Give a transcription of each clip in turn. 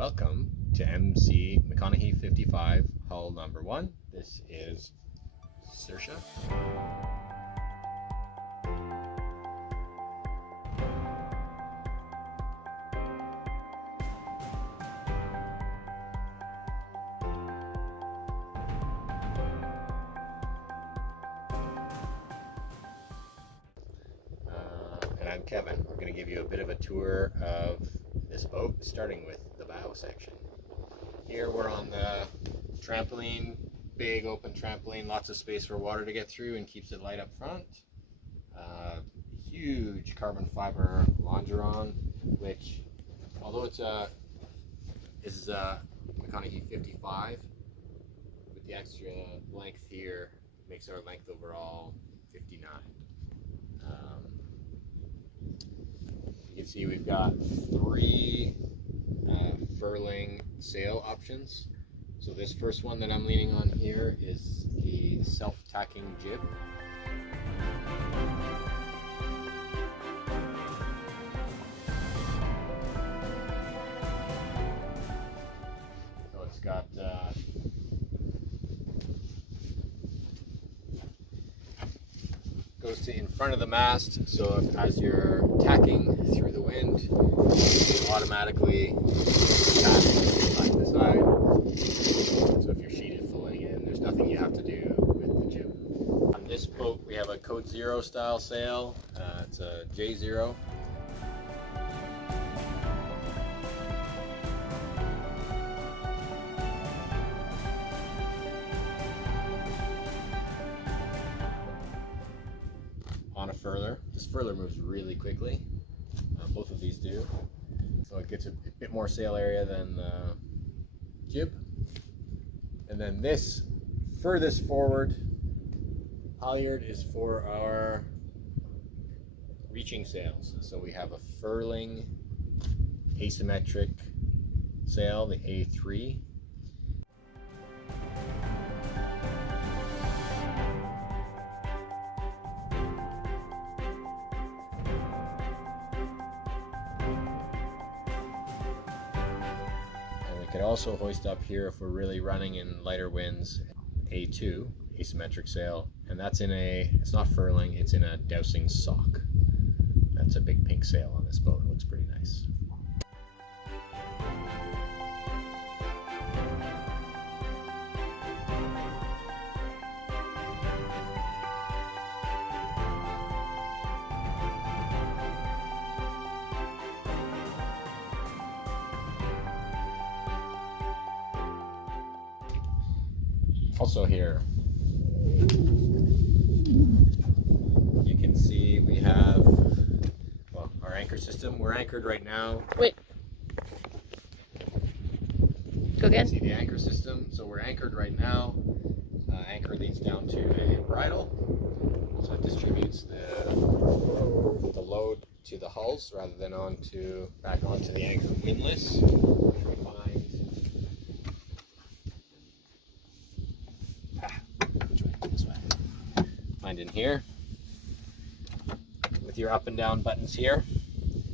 Welcome to MC McConaghy 55, hull number 1. This is Saoirse. And I'm Kevin. We're going to give you a bit of a tour of this boat, starting with the bow section. Here we're on the trampoline, big open trampoline, lots of space for water to get through and keeps it light up front. Huge carbon fiber longeron, which, although it's is McConaghy 55, with the extra length here, makes our length overall 59. You can see we've got 3 furling sail options. So this first one that I'm leaning on here is the self-tacking jib. So it's got goes to in front of the mast, so as you're tacking through the wind, it automatically tacks side to side. So if your sheet is fulling in, there's nothing you have to do with the jib. On this boat, we have a Code 0 style sail. It's a J0. On a furler. This furler moves really quickly. Both of these do. So it gets a bit more sail area than the jib. And then this furthest forward halyard is for our reaching sails. So we have a furling asymmetric sail, the A3. We could also hoist up here if we're really running in lighter winds, A2, asymmetric sail, and that's in it's not furling, it's in a dowsing sock. That's a big pink sail on this boat. It looks pretty nice. Also here, you can see we have, well, our anchor system. We're anchored right now. Wait. Go again. See the anchor system. So we're anchored right now. Anchor leads down to a bridle. So it distributes the load to the hulls rather than back onto the anchor windlass. In here with your up and down buttons here.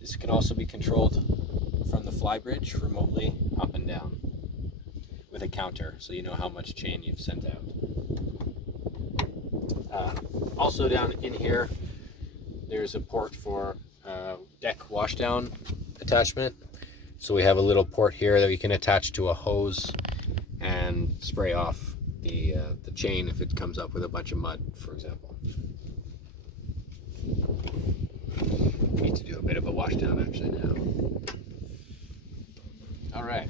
This can also be controlled from the Flybridge remotely up and down with a counter, so you know how much chain you've sent out. Also down in here there's a port for deck washdown attachment, so we have a little port here that we can attach to a hose and spray off the chain if it comes up with a bunch of mud, for example. We need to do a bit of a washdown actually now. All right.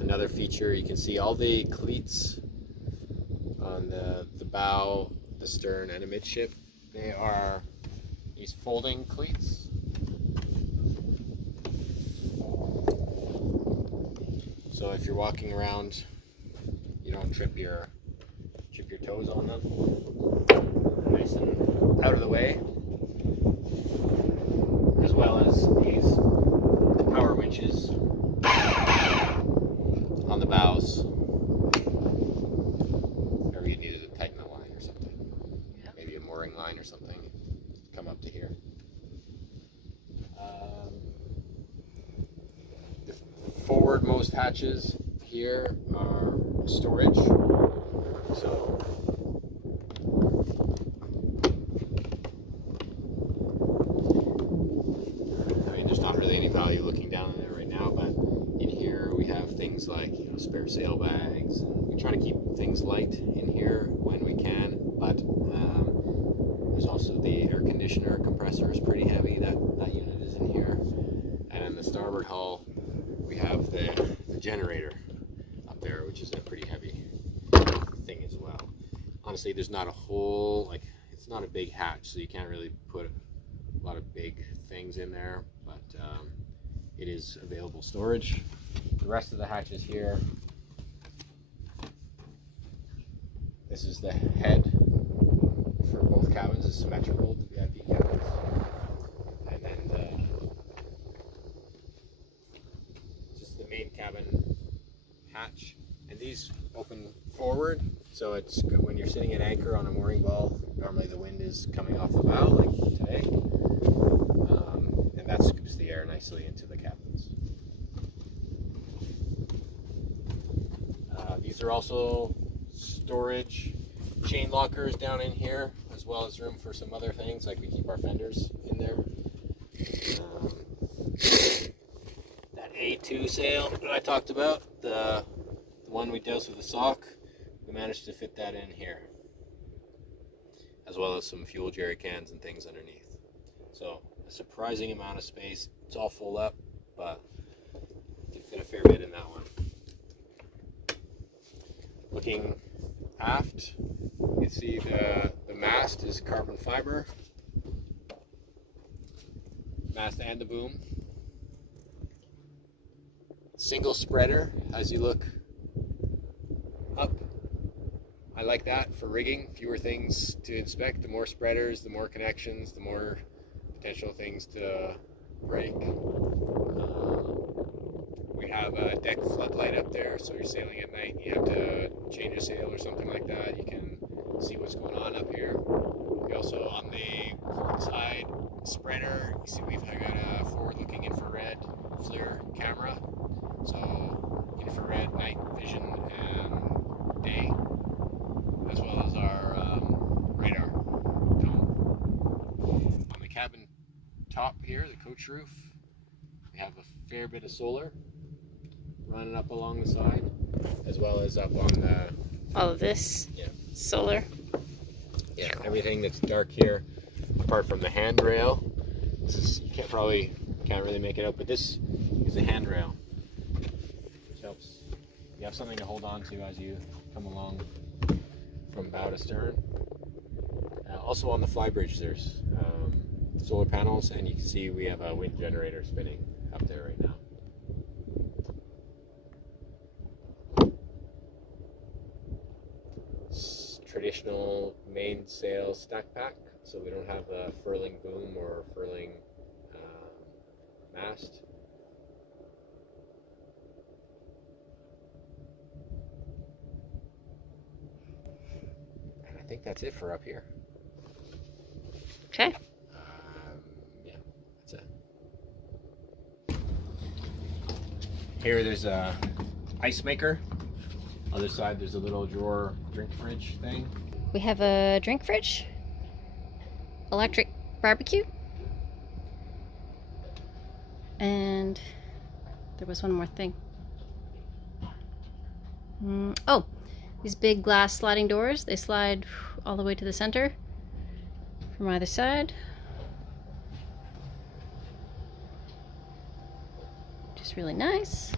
Another feature, you can see all the cleats on the bow, the stern, and amidship. They are these folding cleats. So if you're walking around, you don't trip your toes on them. Nice and out of the way. As well as these power winches on the bows. Whenever you needed to tighten a line or something. Yep. Maybe a mooring line or something. Come up to here. forwardmost hatches here are storage. So I mean, there's not really any value looking down in there right now, but in here we have things like, you know, spare sailbags. We try to keep things light in here when we can, but there's also the air conditioner compressor is pretty heavy. That unit is in here, and in the starboard hull we have the generator up there, which is a pretty heavy thing as well. Honestly, there's not a whole, like, it's not a big hatch, so you can't really put a lot of big things in there, but it is available storage. The rest of the hatches here, this is the head for both cabins, is symmetrical to VIP cabins, and then just the main cabin hatch, and these open forward, so it's good when you're sitting at anchor on a mooring ball. Normally the wind is coming off the bow like today, and that scoops the air nicely into the cabins. These are also storage chain lockers down in here, as well as room for some other things, like we keep our fenders in there. That A2 sail that I talked about, the one we doused with the sock, we managed to fit that in here, as well as some fuel jerry cans and things underneath. So a surprising amount of space. It's all full up, but you can fit a fair bit in that one. Looking aft, you see the mast is carbon fiber. Mast and the boom. Single spreader as you look up. I like that for rigging. Fewer things to inspect. The more spreaders, the more connections, the more potential things to break. We have a deck floodlight up there, so you're sailing at night, you have to change a sail or something like that, you can see what's going on up here. We also, on the port side spreader, you see we've got a forward-looking infrared FLIR camera, so infrared night vision and day, as well as our radar dome. On the cabin top here, the coach roof, we have a fair bit of solar running up along the side, as well as up on the... All of this? Yeah. Solar? Yeah, everything that's dark here, apart from the handrail. This is, you can't really make it out, but this is a handrail, which helps. You have something to hold on to as you come along from bow to stern. Also on the Flybridge, there's solar panels, and you can see we have a wind generator spinning up there right now. Traditional mainsail stack pack, so we don't have a furling boom or furling mast. And I think that's it for up here. Okay. Yeah, that's it. Here there's a ice maker. Other side there's a little drawer drink fridge thing. We have a drink fridge, electric barbecue, and there was one more thing. Oh, these big glass sliding doors, they slide all the way to the center from either side. Just really nice.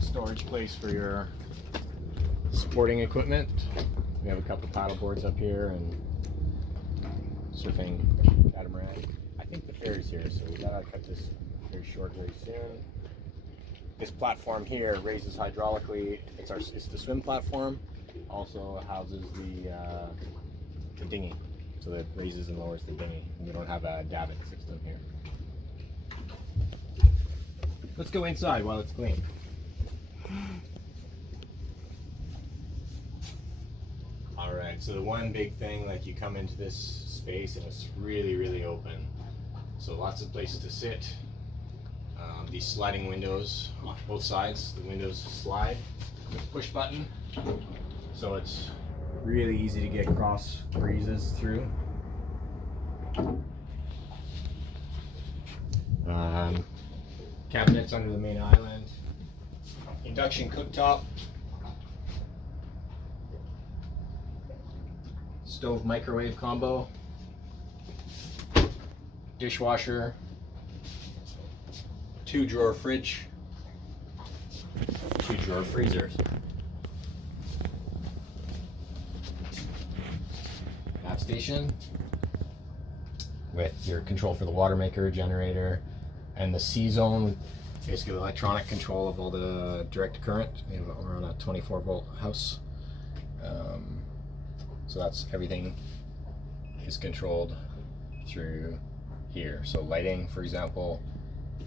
Storage place for your sporting equipment. We have a couple paddle boards up here and surfing catamaran. I think the ferry's here, so we gotta cut this very short very soon. This platform here raises hydraulically. It's the swim platform. Also houses the dinghy, so that raises and lowers the dinghy. We don't have a davit system here. Let's go inside while it's clean. Alright, so the one big thing, like, you come into this space, and it's really, really open. So lots of places to sit. These sliding windows on both sides, the windows slide with a push button. So it's really easy to get cross breezes through. Cabinets under the main island. Induction cooktop. Stove microwave combo. Dishwasher. 2-drawer fridge. 2-drawer freezers. App station with your control for the water maker, generator, and the C zone, basically electronic control of all the direct current. We're on a 24-volt house, so that's everything is controlled through here. So lighting, for example,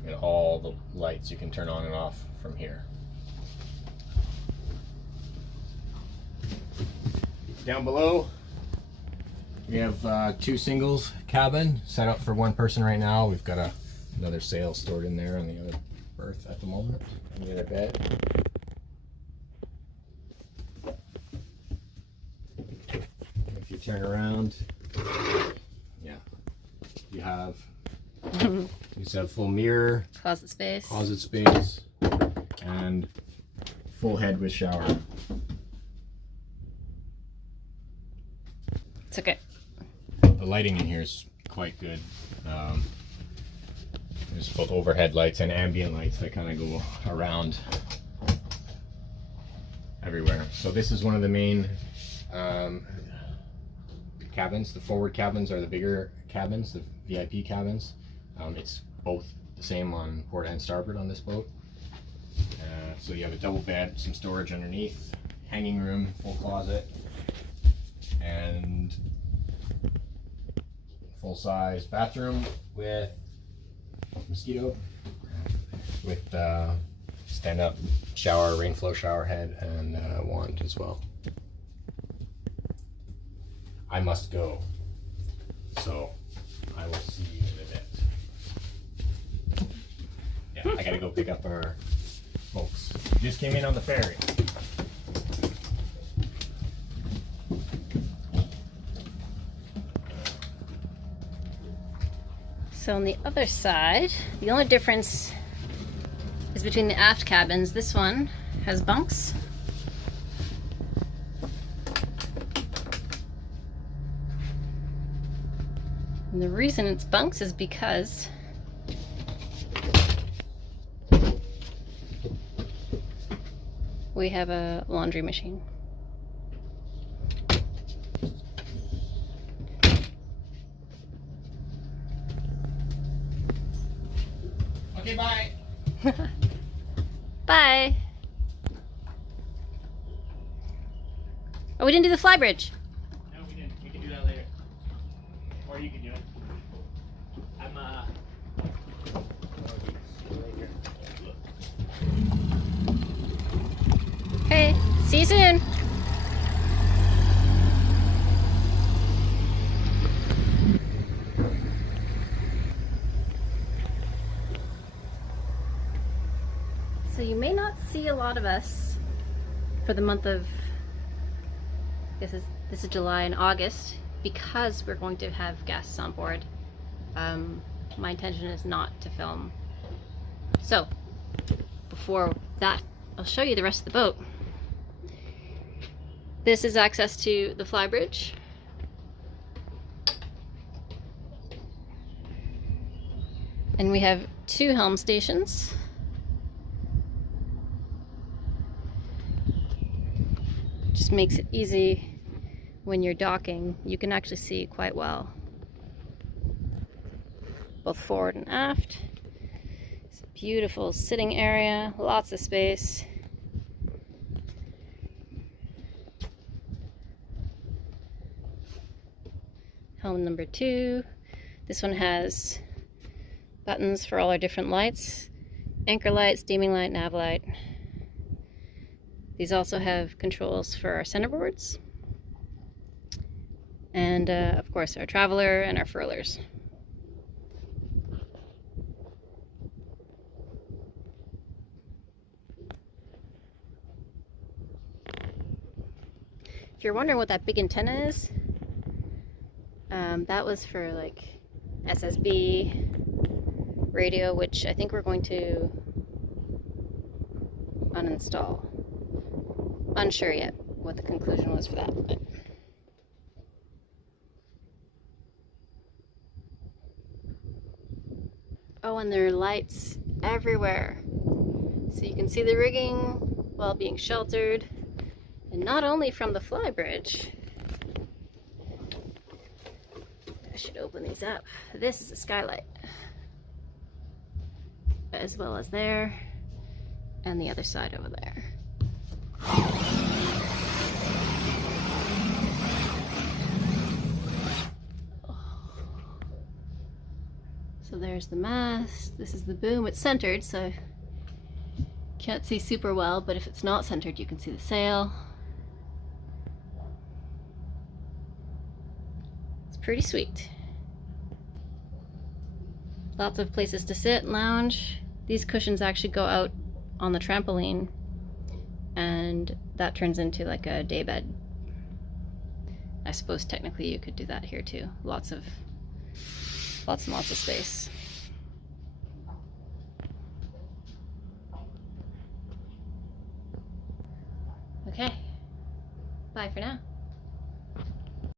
and all the lights you can turn on and off from here. Down below, we have 2 singles cabin set up for 1 person right now. We've got another sail stored in there on the other berth at the moment, on the other bed. If you turn around, yeah, you have full mirror, Closet space, and full head with shower. It's okay. The lighting in here is quite good. There's both overhead lights and ambient lights that kind of go around everywhere. So this is one of the main cabins. The forward cabins are the bigger cabins, the VIP cabins. It's both the same on port and starboard on this boat. So you have a double bed, some storage underneath, hanging room, full closet, and full-size bathroom with mosquito, with stand-up shower, rain flow shower head, and wand as well. I must go, so I will see you in a bit. Yeah, I gotta go pick up our folks. Just came in on the ferry. So on the other side, the only difference is between the aft cabins. This one has bunks. And the reason it's bunks is because we have a laundry machine. Okay, bye. Bye. Oh, we didn't do the Flybridge. No, we didn't. We can do that later. Or you can do it. I'm, Okay, see you soon. So you may not see a lot of us for the month of, I guess this is July and August, because we're going to have guests on board. My intention is not to film. So before that, I'll show you the rest of the boat. This is access to the Flybridge. And we have 2 helm stations. Just makes it easy when you're docking. You can actually see quite well, both forward and aft. It's a beautiful sitting area, lots of space. Helm number 2. This one has buttons for all our different lights. Anchor light, steaming light, nav light. These also have controls for our centerboards. And of course our traveler and our furlers. If you're wondering what that big antenna is, that was for like SSB radio, which I think we're going to uninstall. Unsure yet what the conclusion was for that. But. Oh, and there are lights everywhere. So you can see the rigging while being sheltered. And not only from the Flybridge. I should open these up. This is a skylight. As well as there. And the other side over there. So there's the mast. This is the boom. It's centered, so can't see super well, but if it's not centered, you can see the sail. It's pretty sweet. Lots of places to sit and lounge. These cushions actually go out on the trampoline, and that turns into like a day bed. I suppose technically you could do that here too. Lots and lots of space.